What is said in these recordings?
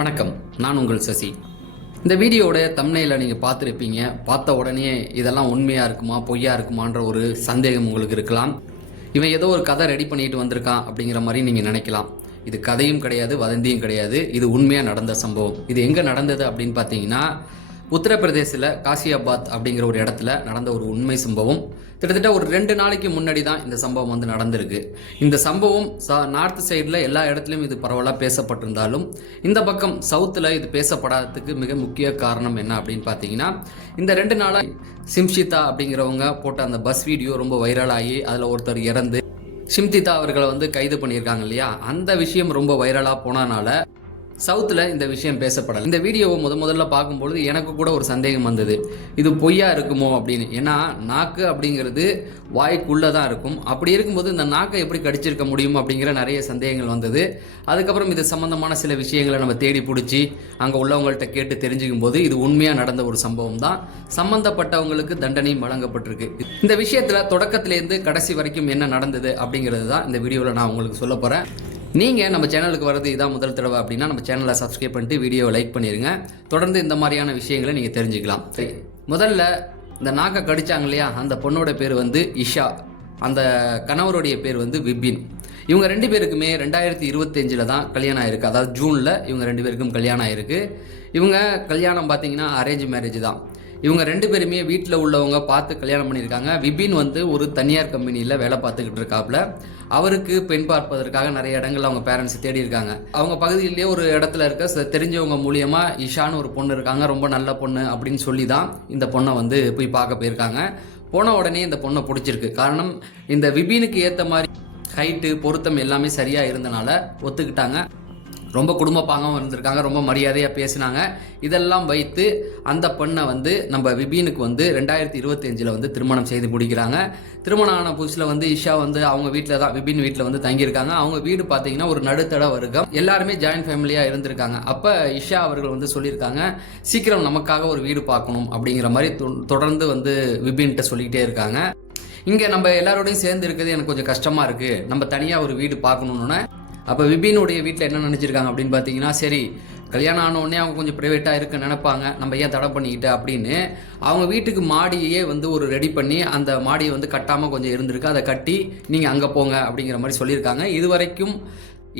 வணக்கம், நான் உங்கள் சசி. இந்த வீடியோட தம்ப்நெயிலை நீங்கள் பார்த்துருப்பீங்க. பார்த்த உடனே இதெல்லாம் உண்மையாக இருக்குமா பொய்யா இருக்குமான்ற ஒரு சந்தேகம் உங்களுக்கு இருக்கலாம். இவன் ஏதோ ஒரு கதை ரெடி பண்ணிட்டு வந்திருக்கான் அப்படிங்கிற மாதிரி நீங்கள் நினைக்கலாம். இது கதையும் கிடையாது, வதந்தியும் கிடையாது. இது உண்மையாக நடந்த சம்பவம். இது எங்கே நடந்தது அப்படின்னு பார்த்தீங்கன்னா, உத்தரப்பிரதேசில் காசியாபாத் அப்படிங்கிற ஒரு இடத்துல நடந்த ஒரு உண்மை சம்பவம். கிட்டத்தட்ட ஒரு 2 நாளைக்கு முன்னாடி தான் இந்த சம்பவம் வந்து நடந்திருக்கு. இந்த சம்பவம் நார்த் சைடில் எல்லா இடத்துலையும் இது பரவலாக பேசப்பட்டிருந்தாலும், இந்த பக்கம் சவுத்தில் இது பேசப்படாததுக்கு மிக முக்கிய காரணம் என்ன அப்படின்னு பார்த்தீங்கன்னா, இந்த 2 நாளாக சிம்ஷிதா அப்படிங்கிறவங்க போட்ட அந்த பஸ் வீடியோ ரொம்ப வைரலாகி அதில் ஒருத்தர் இறந்து ஷிம்திதா அவர்களை வந்து கைது பண்ணியிருக்காங்க இல்லையா, அந்த விஷயம் ரொம்ப வைரலாக போனனால சவுத்தில் இந்த விஷயம் பேசப்படலை. இந்த வீடியோவை முதல்ல பார்க்கும்பொழுது எனக்கு கூட ஒரு சந்தேகம் வந்தது, இது பொய்யா இருக்குமோ அப்படின்னு. ஏன்னா நாக்கு அப்படிங்கிறது வாய்க்குள்ளே தான் இருக்கும். அப்படி இருக்கும்போது இந்த நாக்கை எப்படி கடிச்சிருக்க முடியும் அப்படிங்கிற நிறைய சந்தேகங்கள் வந்தது. அதுக்கப்புறம் இது சம்பந்தமான சில விஷயங்களை நம்ம தேடி பிடிச்சி அங்கே உள்ளவங்கள்ட்ட கேட்டு தெரிஞ்சுக்கும் போது இது உண்மையாக நடந்த ஒரு சம்பவம் தான். சம்பந்தப்பட்டவங்களுக்கு தண்டனையும் வழங்கப்பட்டிருக்கு. இந்த விஷயத்தில் தொடக்கத்திலேருந்து கடைசி வரைக்கும் என்ன நடந்தது அப்படிங்கிறது தான் இந்த வீடியோவில் நான் உங்களுக்கு சொல்ல போகிறேன். நீங்கள் நம்ம சேனலுக்கு வரது இதான் முதல் தடவை அப்படின்னா நம்ம சேனலை சப்ஸ்கிரைப் பண்ணிட்டு வீடியோவை லைக் பண்ணிடுங்க. தொடர்ந்து இந்த மாதிரியான விஷயங்களை நீங்கள் தெரிஞ்சுக்கலாம். சரி, முதல்ல இந்த நாக்கை கடிச்சாங்க இல்லையா, அந்த பொண்ணோட பேர் வந்து இஷா, அந்த கணவருடைய பேர் வந்து விபின். இவங்க 2 பேருக்குமே 2025 தான் கல்யாணம் ஆயிருக்கு. அதாவது ஜூனில் இவங்க 2 பேருக்கும் கல்யாணம் ஆயிருக்கு. இவங்க கல்யாணம் பார்த்தீங்கன்னா அரேஞ்ச் மேரேஜ் தான். இவங்க 2 பேருமே வீட்டில் உள்ளவங்க பார்த்து கல்யாணம் பண்ணியிருக்காங்க. விபின் வந்து ஒரு தனியார் கம்பெனியில் வேலை பார்த்துக்கிட்டு இருக்காப்புல. அவருக்கு பெண் பார்ப்பதற்காக நிறைய இடங்கள் அவங்க பேரண்ட்ஸ் தேடி இருக்காங்க. அவங்க பகுதியிலேயே ஒரு இடத்துல இருக்க தெரிஞ்சவங்க மூலியமா இஷான்னு ஒரு பொண்ணு இருக்காங்க, ரொம்ப நல்ல பொண்ணு அப்படின்னு சொல்லி தான் இந்த பொண்ணை வந்து போய் பார்க்க போயிருக்காங்க. போன உடனே இந்த பொண்ணை பிடிச்சிருக்கு. காரணம், இந்த விபினுக்கு ஏற்ற மாதிரி ஹைட்டு பொருத்தம் எல்லாமே சரியாக இருந்தனால ஒத்துக்கிட்டாங்க. ரொம்ப குடும்பப்பாகவும் இருந்திருக்காங்க, ரொம்ப மரியாதையாக பேசினாங்க. இதெல்லாம் வைத்து அந்த பெண்ணை வந்து நம்ம விபினுக்கு வந்து 2025 வந்து திருமணம் செய்து முடிக்கிறாங்க. திருமணம் ஆன புதுசில் வந்து இஷா வந்து அவங்க வீட்டில் தான், விபின் வீட்டில் வந்து தங்கியிருக்காங்க. அவங்க வீடு பார்த்தீங்கன்னா ஒரு நடுத்தட வர்க்கம், எல்லாருமே ஜாயின்ட் ஃபேமிலியாக இருந்திருக்காங்க. அப்போ இஷா அவர்கள் வந்து சொல்லியிருக்காங்க, சீக்கிரம் நமக்காக ஒரு வீடு பார்க்கணும் அப்படிங்கிற மாதிரி தொடர்ந்து வந்து விபின்கிட்ட சொல்லிக்கிட்டே இருக்காங்க. இங்கே நம்ம எல்லாரோடையும் சேர்ந்து இருக்கிறது எனக்கு கொஞ்சம் கஷ்டமாக இருக்குது, நம்ம தனியாக ஒரு வீடு பார்க்கணுன்னு. அப்போ விபினுடைய வீட்டில் என்ன நினச்சிருக்காங்க அப்படின்னு பார்த்தீங்கன்னா, சரி கல்யாணம் ஆனோடனே அவங்க கொஞ்சம் ப்ரைவேட்டாக இருக்க நினைப்பாங்க, நம்ம ஏன் தடை பண்ணிக்கிட்டு அப்படின்னு அவங்க வீட்டுக்கு மாடியே வந்து ஒரு ரெடி பண்ணி அந்த மாடியை வந்து கட்டாமல் கொஞ்சம் இருந்திருக்கு. அதை கட்டி நீங்கள் அங்கே போங்க அப்படிங்கிற மாதிரி சொல்லியிருக்காங்க. இது வரைக்கும்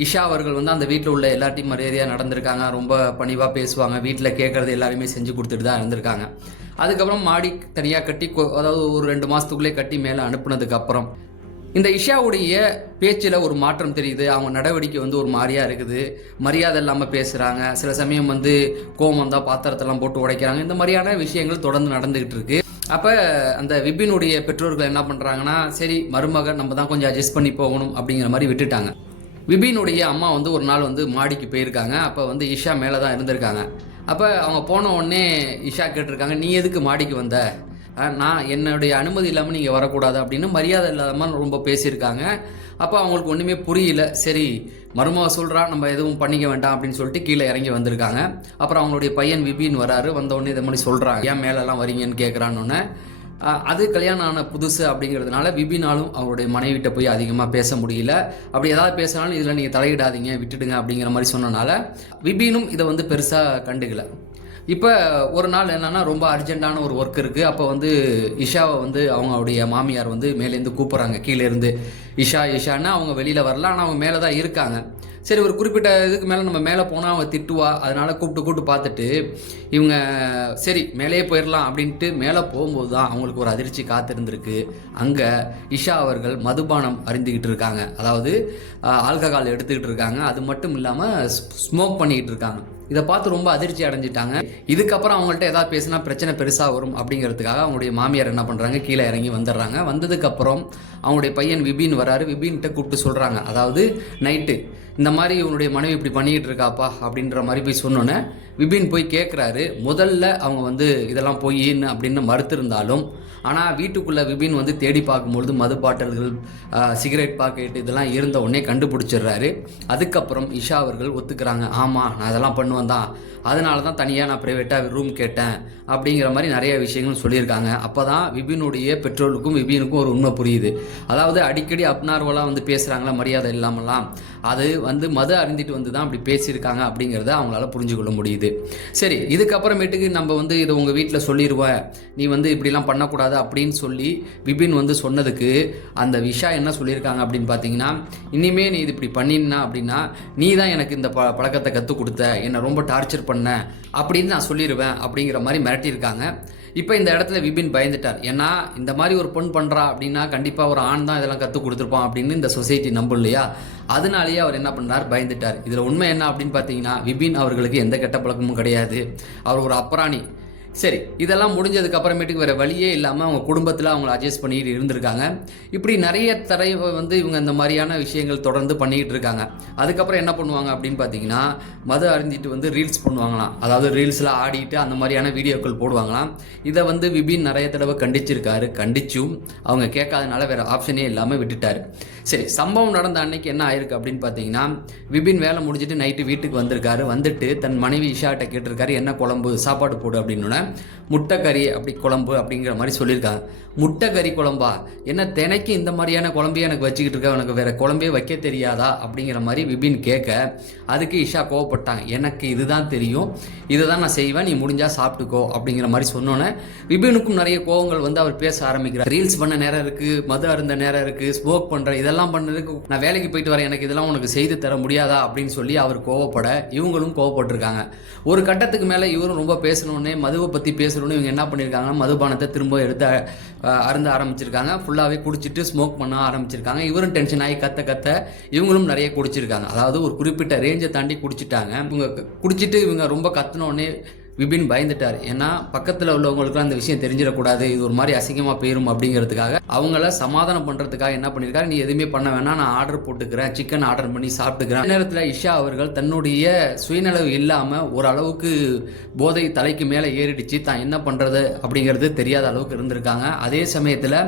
இஷா அவர்கள் வந்து அந்த வீட்டில் உள்ள எல்லாத்தையும் மரியாதையாக நடந்திருக்காங்க, ரொம்ப பணிவாக பேசுவாங்க, வீட்டில் கேட்குறது எல்லாருமே செஞ்சு கொடுத்துட்டு தான் இருந்திருக்காங்க. அதுக்கப்புறம் மாடி தனியாக கட்டி, அதாவது ஒரு 2 மாதத்துக்குள்ளே கட்டி மேலே அனுப்புனதுக்கப்புறம் இந்த இஷாவுடைய பேச்சில் ஒரு மாற்றம் தெரியுது. அவங்க நடவடிக்கை வந்து ஒரு மாதிரியாக இருக்குது, மரியாதை இல்லாமல் பேசுகிறாங்க. சில சமயம் வந்து கோவம் தான் பாத்திரத்தெல்லாம் போட்டு உடைக்கிறாங்க. இந்த மாதிரியான விஷயங்கள் தொடர்ந்து நடந்துகிட்டு இருக்கு. அப்போ அந்த விபினுடைய பெற்றோர்கள் என்ன பண்ணுறாங்கன்னா, சரி மருமகன் நம்ம தான் கொஞ்சம் அட்ஜஸ்ட் பண்ணி போகணும் அப்படிங்கிற மாதிரி விட்டுட்டாங்க. விபினுடைய அம்மா வந்து ஒரு நாள் வந்து மாடிக்கு போயிருக்காங்க. அப்போ வந்து இஷா மேலே தான் இருந்திருக்காங்க. அப்போ அவங்க போன உடனே இஷா கேட்டிருக்காங்க, நீ எதுக்கு மாடிக்கு வந்த, நான் என்னுடைய அனுமதி இல்லாமல் நீங்கள் வரக்கூடாது அப்படின்னு மரியாதை இல்லாமல் ரொம்ப பேசியிருக்காங்க. அப்போ அவங்களுக்கு ஒன்றுமே புரியல. சரி மருமக சொல்கிறா, நம்ம எதுவும் பண்ணிக்க வேண்டாம் அப்படின்னு சொல்லிட்டு கீழே இறங்கி வந்திருக்காங்க. அப்புறம் அவங்களுடைய பையன் விபின் வராரு. வந்தவுடனே இதை மாதிரி சொல்கிறாங்க, ஏன் மேலெல்லாம் வரீங்கன்னு கேட்குறான்னு. அது கல்யாணம் ஆன புதுசு அப்படிங்கிறதுனால விபினாலும் அவருடைய மனைவிட்ட போய் அதிகமாக பேச முடியல. அப்படி ஏதாவது பேசினாலும் இதில் நீங்கள் தலையிடாதீங்க, விட்டுடுங்க அப்படிங்கிற மாதிரி சொன்னனால விபினும் இதை வந்து பெருசாக கண்டுக்கல. இப்போ ஒரு நாள் என்னன்னா, ரொம்ப அர்ஜென்ட்டான ஒரு ஒர்க் இருக்குது. அப்போ வந்து இஷாவை வந்து அவங்களுடைய மாமியார் வந்து மேலேருந்து கூப்பிட்றாங்க, கீழேருந்து இஷான்னு. அவங்க வெளியில் வரல, ஆனால் அவங்க மேலே தான் இருக்காங்க. சரி ஒரு குறிப்பிட்ட இதுக்கு மேலே நம்ம மேலே போனால் அவங்க திட்டுவா, அதனால் கூப்பிட்டு பார்த்துட்டு இவங்க சரி மேலேயே போயிடலாம் அப்படின்ட்டு மேலே போகும்போது தான் அவங்களுக்கு ஒரு அதிர்ச்சி காத்திருந்திருக்கு. அங்கே இஷா அவர்கள் மதுபானம் அருந்திக்கிட்டு இருக்காங்க, அதாவது ஆல்கஹால் எடுத்துக்கிட்டு இருக்காங்க. அது மட்டும் இல்லாமல் ஸ்மோக் பண்ணிக்கிட்டு இருக்காங்க. இதை பார்த்து ரொம்ப அதிர்ச்சி அடைஞ்சிட்டாங்க. இதுக்கப்புறம் அவங்கள்ட்ட ஏதாவது பேசினா பிரச்சனை பெருசாக வரும் அப்படிங்கிறதுக்காக அவங்களுடைய மாமியார் என்ன பண்ணுறாங்க, கீழே இறங்கி வந்துடுறாங்க. வந்ததுக்கப்புறம் அவங்களுடைய பையன் விபின் வராரு. விபின்கிட்ட கூப்பிட்டு சொல்கிறாங்க, அதாவது நைட்டு இந்த மாதிரி உன்னுடைய மனைவி இப்படி பண்ணிக்கிட்டு இருக்காப்பா அப்படின்ற மாதிரி போய் சொன்னோன்னே விபின் போய் கேட்குறாரு. முதல்ல அவங்க வந்து இதெல்லாம் பொய்ன்னு அப்படின்னு மறுத்திருந்தாலும், ஆனால் வீட்டுக்குள்ளே விபின் வந்து தேடி பார்க்கும்பொழுது மது பாட்டில்கள், சிகரெட் பாக்கெட் இதெல்லாம் இருந்த உடனே கண்டுபிடிச்சிடுறாரு. அதுக்கப்புறம் இஷா அவர்கள் ஒத்துக்கிறாங்க, ஆமாம் நான் அதெல்லாம் பண்ணுவேன் பண்ணுவேன் தான், அதனால தான் தனியாக நான் ப்ரைவேட்டாக ரூம் கேட்டேன் அப்படிங்கிற மாதிரி நிறைய விஷயங்களும் சொல்லியிருக்காங்க. அப்போ தான் விபினுடைய பெற்றோருக்கும் விபினுக்கும் ஒரு உண்மை புரியுது. அதாவது அடிக்கடி அப்நார்மலாக வந்து பேசுகிறாங்களா மரியாதை இல்லாமலாம், அது வந்து மது அருந்திட்டு வந்து தான் அப்படி பேசியிருக்காங்க அப்படிங்கிறத அவங்களால புரிஞ்சுக்கொள்ள முடியுது. சரி, இதுக்கப்புறமேட்டுக்கு நம்ம வந்து இதை உங்கள் வீட்டில் சொல்லிடுவேன், நீ வந்து இப்படிலாம் பண்ணக்கூடாது அப்படின்னு சொல்லி விபின் வந்து சொன்னதுக்கு அந்த விஷா என்ன சொல்லியிருக்காங்க அப்படின்னு பார்த்தீங்கன்னா, இனிமே நீ இது இப்படி பண்ணினா அப்படின்னா நீ தான் எனக்கு இந்த பழக்கத்தை கற்றுக் கொடுத்த, என்னை ரொம்ப டார்ச்சர் பண்ண அப்படின்னு நான் சொல்லிடுவேன் அப்படிங்கிற மாதிரி மிரட்டியிருக்காங்க. இப்போ இந்த இடத்துல விபின் பயந்துட்டார். ஏன்னா இந்த மாதிரி ஒரு பொண்ணு பண்ணுறா அப்படின்னா கண்டிப்பாக ஒரு ஆண் தான் இதெல்லாம் கற்றுக் கொடுத்துருப்பான் அப்படின்னு இந்த சொசைட்டி நம்பும் இல்லையா, அதனாலேயே அவர் என்ன பண்ணார், பயந்துட்டார். இதில் உண்மை என்ன அப்படின்னு பார்த்தீங்கன்னா, விபின் அவர்களுக்கு எந்த கெட்ட பழக்கமும் கிடையாது, அவர் ஒரு அப்ராணி. சரி, இதெல்லாம் முடிஞ்சதுக்கு அப்புறமேட்டுக்கு வேறு வழியே இல்லாமல் அவங்க குடும்பத்தில் அவங்கள அட்ஜஸ்ட் பண்ணிட்டு இருந்திருக்காங்க. இப்படி நிறைய தடவை வந்து இவங்க இந்த மாதிரியான விஷயங்கள் தொடர்ந்து பண்ணிக்கிட்டு இருக்காங்க. அதுக்கப்புறம் என்ன பண்ணுவாங்க அப்படின்னு பார்த்தீங்கன்னா, மது அருந்திட்டு வந்து ரீல்ஸ் பண்ணுவாங்களாம். அதாவது ரீல்ஸில் ஆடிட்டு அந்த மாதிரியான வீடியோக்கள் போடுவாங்களாம். இதை வந்து விபின் நிறைய தடவை கண்டிச்சிருக்காரு. கண்டிச்சும் அவங்க கேட்காதனால வேறு ஆப்ஷனே இல்லாமல் விட்டுட்டார். சரி, சம்பவம் நடந்த அன்னைக்கு என்ன ஆயிருக்கு அப்படின்னு பார்த்தீங்கன்னா, விபின் வேலை முடிஞ்சிட்டு நைட்டு வீட்டுக்கு வந்திருக்காரு. வந்துட்டு தன் மனைவி இஷாட்ட கேட்டிருக்காரு, என்ன குழம்பு சாப்பாடு போடு அப்படின்னு. முட்டைக்கறி அப்படி குழம்பு அப்படிங்கிற மாதிரி சொல்லியிருக்காங்க. முட்டைக்கறி குழம்பா, என்ன தினைக்கு இந்த மாதிரியான குழம்பையே எனக்கு வச்சுக்கிட்டு இருக்க, எனக்கு வேற குழம்பே வைக்க தெரியாதா அப்படிங்கிற மாதிரி விபின் கேட்க, அதுக்கு இஷா கோவப்பட்டாங்க. எனக்கு இதுதான் தெரியும், இதை தான் நான் செய்வேன், நீ முடிஞ்சா சாப்பிட்டுக்கோ அப்படிங்கிற மாதிரி சொன்னோன்னே விபினுக்கும் நிறைய கோவங்கள் வந்து அவர் பேச ஆரம்பிக்கிறார். ரீல்ஸ் பண்ண நேரம் இருக்கு, மது அருந்த நேரம் இருக்கு, ஸ்மோக் பண்ற, இதெல்லாம் பண்ணதுக்கு நான் வேலைக்கு போயிட்டு வரேன், எனக்கு இதெல்லாம் உனக்கு செய்து தர முடியாதா அப்படின்னு சொல்லி அவர் கோவப்பட இவங்களும் கோவப்பட்டிருக்காங்க. ஒரு கட்டத்துக்கு மேலே இவரும் ரொம்ப பேசணுன்னே, மதுவை பற்றி பேசணுன்னு இவங்க என்ன பண்ணியிருக்காங்கன்னா, மதுபானத்தை திரும்ப எடுத்து அருந்த ஆரம்பிச்சிருக்காங்க. ஃபுல்லாகவே குடிச்சிட்டு ஸ்மோக் பண்ண ஆரம்பிச்சிருக்காங்க. இவரும் டென்ஷன் ஆகி கத்த இவங்களும் நிறைய குடிச்சிருக்காங்க. அதாவது ஒரு குறிப்பிட்ட ரேஞ்சை தாண்டி குடிச்சிட்டாங்க. இவங்க குடிச்சிட்டு இவங்க ரொம்ப கத்தினோடனே விபின் பயந்துட்டார். ஏன்னா பக்கத்தில் உள்ளவங்களுக்குலாம் அந்த விஷயம் தெரிஞ்சிடக்கூடாது, இது ஒரு மாதிரி அசிங்கமாக போயிடும் அப்படிங்கிறதுக்காக அவங்கள சமாதானம் பண்ணுறதுக்காக என்ன பண்ணியிருக்காரு, நீ எதுவுமே பண்ண வேணாம், நான் ஆர்டர் போட்டுக்கிறேன், சிக்கன் ஆர்டர் பண்ணி சாப்பிட்டுக்கிறேன். அந்த நேரத்தில் இஷா அவர்கள் தன்னுடைய சுயநலவு இல்லாமல் ஓரளவுக்கு போதை தலைக்கு மேலே ஏறிடுச்சு, தான் என்ன பண்ணுறது அப்படிங்கிறது தெரியாத அளவுக்கு இருந்திருக்காங்க. அதே சமயத்தில்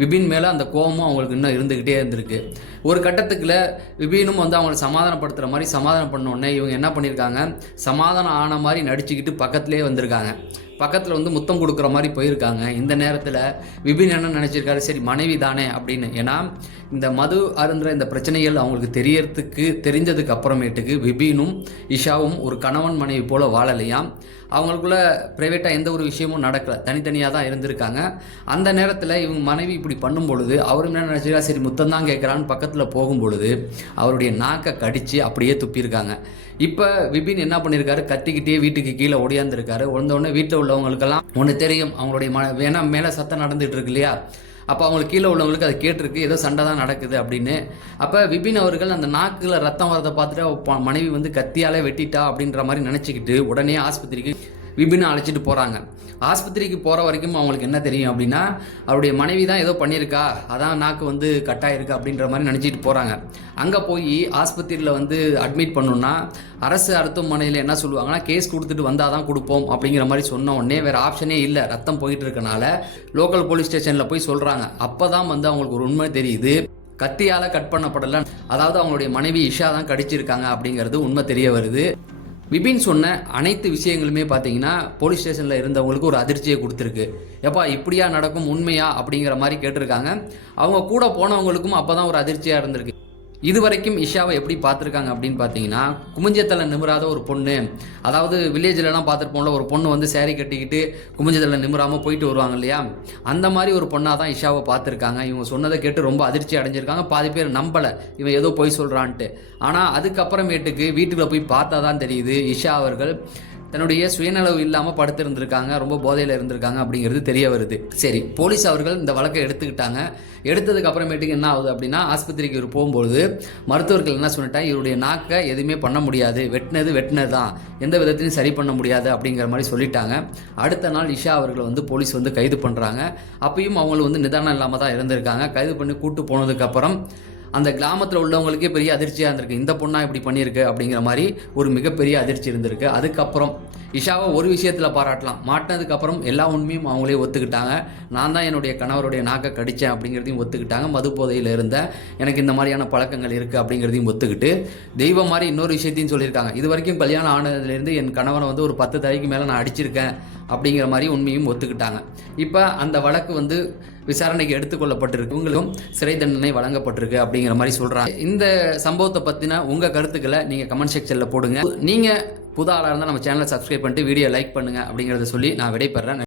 விபின் மேலே அந்த கோபமும் அவங்களுக்கு இன்னும் இருந்துக்கிட்டே இருந்திருக்கு. ஒரு கட்டத்துக்குள்ள விபினும் வந்து அவங்களை சமாதானப்படுத்துகிற மாதிரி சமாதானம் பண்ணோடனே இவங்க என்ன பண்ணியிருக்காங்க, சமாதானம் ஆன மாதிரி நடிச்சுக்கிட்டு பக்கத்துலேயே வந்திருக்காங்க. பக்கத்தில் வந்து முத்தம் கொடுக்குற மாதிரி போயிருக்காங்க. இந்த நேரத்தில் விபின் என்ன நினச்சிருக்காரு, சரி மனைவி தானே அப்படின்னு. ஏன்னா இந்த மது அருந்துற இந்த பிரச்சனைகள் அவங்களுக்கு தெரிஞ்சதுக்கு அப்புறமேட்டுக்கு விபினும் இஷாவும் ஒரு கணவன் மனைவி போல் வாழலையாம். அவங்களுக்குள்ள ப்ரைவேட்டாக எந்த ஒரு விஷயமும் நடக்கலை, தனித்தனியாக தான் இருந்திருக்காங்க. அந்த நேரத்தில் இவங்க மனைவி இப்படி பண்ணும் பொழுது அவரும் என்ன நினச்சிருக்கா, சரி முத்தம் தான் கேட்குறான்னு பக்கத்தில் போகும் பொழுது அவருடைய நாக்கை கடித்து அப்படியே துப்பியிருக்காங்க. இப்போ விபின் என்ன பண்ணியிருக்காரு, கத்திக்கிட்டே வீட்டுக்கு கீழே ஓடியாந்துருக்காரு. உடனே வீட்டில் உள்ளவங்களுக்கெல்லாம் ஒன்று தெரியும், அவங்களுடைய வேணா மேலே சத்தம் நடந்துகிட்டு இருக்கு இல்லையா, அப்போ அவங்களுக்கு கீழே உள்ளவங்களுக்கு அதை கேட்டிருக்கு, ஏதோ சண்டை தான் நடக்குது அப்படின்னு. அப்போ விபின் அவர்கள் அந்த நாக்கில் ரத்தம் வரதை பார்த்துட்டு மனைவி வந்து கத்தியாலே வெட்டிட்டா அப்படின்ற மாதிரி நினச்சிக்கிட்டு உடனே ஆஸ்பத்திரிக்கு விபினை அழைச்சிட்டு போகிறாங்க. ஆஸ்பத்திரிக்கு போகிற வரைக்கும் அவங்களுக்கு என்ன தெரியும் அப்படின்னா, அவருடைய மனைவி தான் ஏதோ பண்ணியிருக்கா, அதான் நாக்கு வந்து கட்டாயிருக்கு அப்படின்ற மாதிரி நினச்சிட்டு போகிறாங்க. அங்கே போய் ஆஸ்பத்திரியில் வந்து அட்மிட் பண்ணணுன்னா அரசு மருத்துவமனையில் என்ன சொல்லுவாங்கன்னா, கேஸ் கொடுத்துட்டு வந்தால் தான் கொடுப்போம் அப்படிங்கிற மாதிரி சொன்ன உடனே வேறு ஆப்ஷனே இல்லை, ரத்தம் போயிட்டு இருக்கனால லோக்கல் போலீஸ் ஸ்டேஷனில் போய் சொல்கிறாங்க. அப்போ தான் வந்து அவங்களுக்கு ஒரு உண்மை தெரியுது, கத்தியால் கட் பண்ணப்படலை, அதாவது அவங்களுடைய மனைவி இஷா தான் கடிச்சிருக்காங்க அப்படிங்கிறது உண்மை தெரிய வருது. விபின் சொன்ன அனைத்து விஷயங்களுமே பார்த்தீங்கன்னா போலீஸ் ஸ்டேஷனில் இருந்தவங்களுக்கு ஒரு அதிர்ச்சியை கொடுத்துருக்கு. எப்பா இப்படியா நடக்கும், உண்மையா அப்படிங்கிற மாதிரி கேட்டிருக்காங்க. அவங்க கூட போனவங்களுக்கும் அப்போ தான் ஒரு அதிர்ச்சியாக இருந்திருக்கு. இது வரைக்கும் இஷாவை எப்படி பார்த்துருக்காங்க அப்படின்னு பார்த்தீங்கன்னா, குமிஞ்சத்தலை நிமிராத ஒரு பொண்ணு, அதாவது வில்லேஜ்லலாம் பார்த்துருப்போம்ல, ஒரு பொண்ணு வந்து சேரீ கட்டிக்கிட்டு குமிஞ்சத்தலை நிமிராமல் போயிட்டு வருவாங்க இல்லையா, அந்த மாதிரி ஒரு பொண்ணாக தான் இஷாவை பார்த்துருக்காங்க. இவங்க சொன்னதை கேட்டு ரொம்ப அதிர்ச்சி அடைஞ்சிருக்காங்க. பாதி பேர் நம்பலை, இவன் ஏதோ போய் சொல்கிறான்ட்டு. ஆனால் அதுக்கப்புறமேட்டுக்கு வீட்டுக்குள்ளே போய் பார்த்தா தான் தெரியுது, இஷா அவர்கள் தன்னுடைய சுயநலவு இல்லாமல் படுத்திருந்திருக்காங்க, ரொம்ப போதையில் இருந்திருக்காங்க அப்படிங்கிறது தெரிய வருது. சரி, போலீஸ் அவர்கள் இந்த வழக்கை எடுத்துக்கிட்டாங்க. எடுத்ததுக்கு அப்புறமேட்டுக்கு என்ன ஆகுது அப்படின்னா, ஆஸ்பத்திரிக்கு இவர் போகும்போது மருத்துவர்கள் என்ன சொல்லிட்டாங்க, இவருடைய நாக்கை எதுவுமே பண்ண முடியாது, வெட்டினது தான், எந்த விதத்திலையும் சரி பண்ண முடியாது அப்படிங்கிற மாதிரி சொல்லிட்டாங்க. அடுத்த நாள் இஷா அவர்களை வந்து போலீஸ் வந்து கைது பண்ணுறாங்க. அப்பயும் அவங்களும் வந்து நிதானம் இல்லாமல் தான் இருந்திருக்காங்க. கைது பண்ணி கூட்டு போனதுக்கப்புறம் அந்த கிராமத்தில் உள்ளவங்களுக்கே பெரிய அதிர்ச்சியாக இருந்திருக்கு. இந்த பொண்ணா இப்படி பண்ணியிருக்கு அப்படிங்கிற மாதிரி ஒரு மிகப்பெரிய அதிர்ச்சி இருந்திருக்கு. அதுக்கப்புறம் இஷாவை ஒரு விஷயத்தில் பாராட்டலாம். மாட்டினதுக்கப்புறம் எல்லா உண்மையும் அவங்களே ஒத்துக்கிட்டாங்க. நான் தான் என்னுடைய கணவருடைய நாக்கை கடித்தேன் அப்படிங்கிறதையும் ஒத்துக்கிட்டாங்க. மது போதையில் இருந்த எனக்கு இந்த மாதிரியான பழக்கங்கள் இருக்குது அப்படிங்கிறதையும் ஒத்துக்கிட்டு தெய்வம் மாதிரி இன்னொரு விஷயத்தையும் சொல்லியிருக்காங்க. இது வரைக்கும் கல்யாணம் ஆனதுலேருந்து என் கணவனை வந்து ஒரு 10 தடவைக்கு மேலே நான் அடிச்சிருக்கேன் அப்படிங்கிற மாதிரி உண்மையும் ஒத்துக்கிட்டாங்க. இப்போ அந்த வழக்கு விசாரணைக்கு எடுத்துக்கொள்ளப்பட்டிருக்கு. இவங்களுக்கும் சிறை தண்டனை வழங்கப்பட்டிருக்கு அப்படிங்கிற மாதிரி சொல்கிறாங்க. இந்த சம்பவத்தை பற்றின உங்கள் கருத்துக்களை நீங்கள் கமெண்ட் செக்ஷனில் போடுங்க. நீங்கள் புது ஆளாக இருந்தால் நம்ம சேனலை சப்ஸ்கிரைப் பண்ணிட்டு வீடியோ லைக் பண்ணுங்கள் அப்படிங்கிறத சொல்லி நான் விடைபெறேன்.